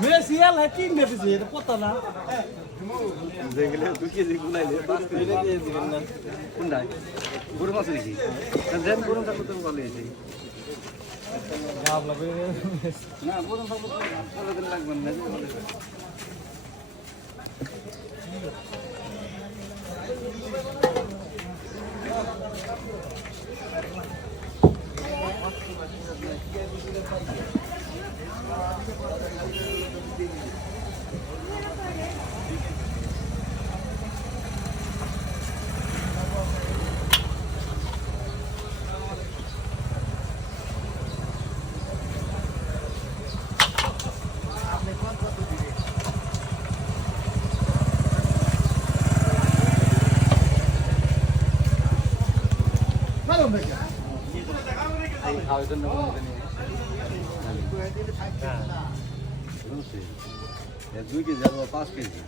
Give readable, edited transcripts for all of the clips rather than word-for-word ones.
मेरे सियाल है तीन में पीछे तो पता ना দেখলে 2 কেজি গুনাইলে 5 কেজি দিবেন না কোনটাই গরু মাছ নাকি দেন গরু কাটতে তো ভালো হইছে গাব লাগবে না গরু খাবো তো দিন লাগবে না খাওয়ার জন্য দুই কেজি আর 5 কেজি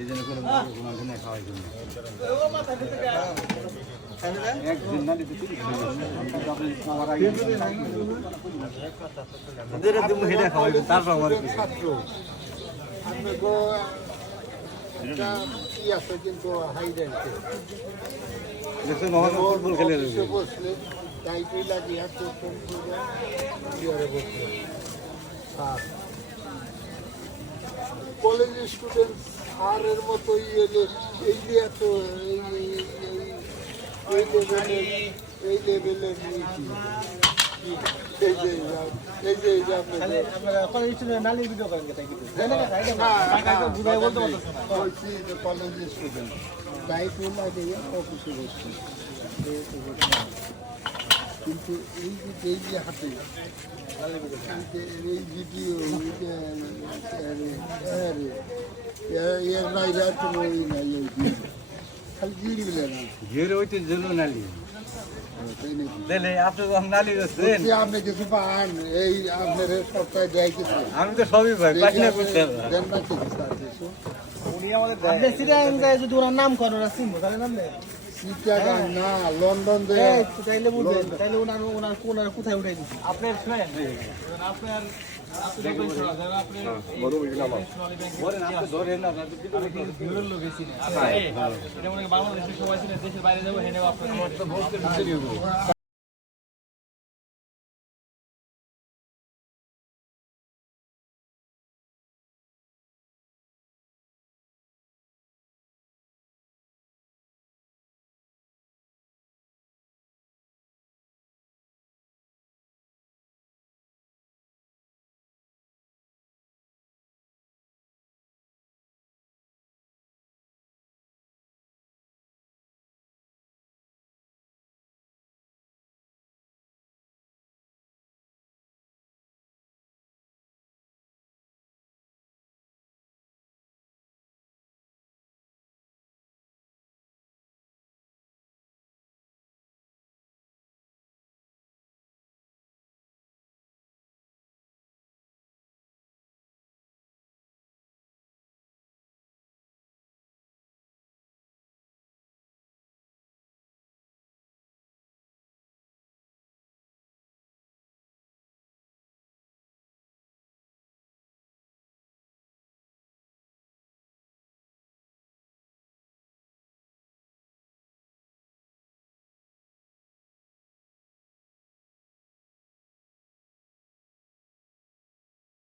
এই জন্য করে কোনো খাওয়ার জন্য একদিন না দিতে তারপর আমার কি আছে কিন্তু হাইডেন্ট ফুটবল খেলে বসলে টাইটই লাগে আর চোখ বসলে কলেজ স্টুডেন্ট সারের মতোই এলে এই যে এত এই লেভেলের নালি ভিডিও করেন কলেজ স্টুডেন্ট টাইটই লাগে অফিসে বসছে কিন্তু এই যে হাতে এই ভিডিও এর বাইরে আর কোনো নাই খালি জিরি মিলে না ঘিরে হইতে জন্য নালি তাই নাকি দিলে আপনি যখন নালি করছেন আপনি কিছু পান এই আপনার সপ্তাহে দেয় কিছু আমি তো সবই ভাই পাঠিয়ে করতে দেন না কিছু তার কিছু উনি আমাদের আপনি সিরিয়ান যায় যদি ওনার নাম কোন ওরা চিনবো তাহলে নাম দেয় চিটাগাং না লন্ডন যে তাইলে বুঝবেন তাইলে ওনার কোথায় উঠাই দিচ্ছি আপনার শুনেন আপনার বাংলাদেশের সবাই দেশের বাইরে যাবো হেনে আপনার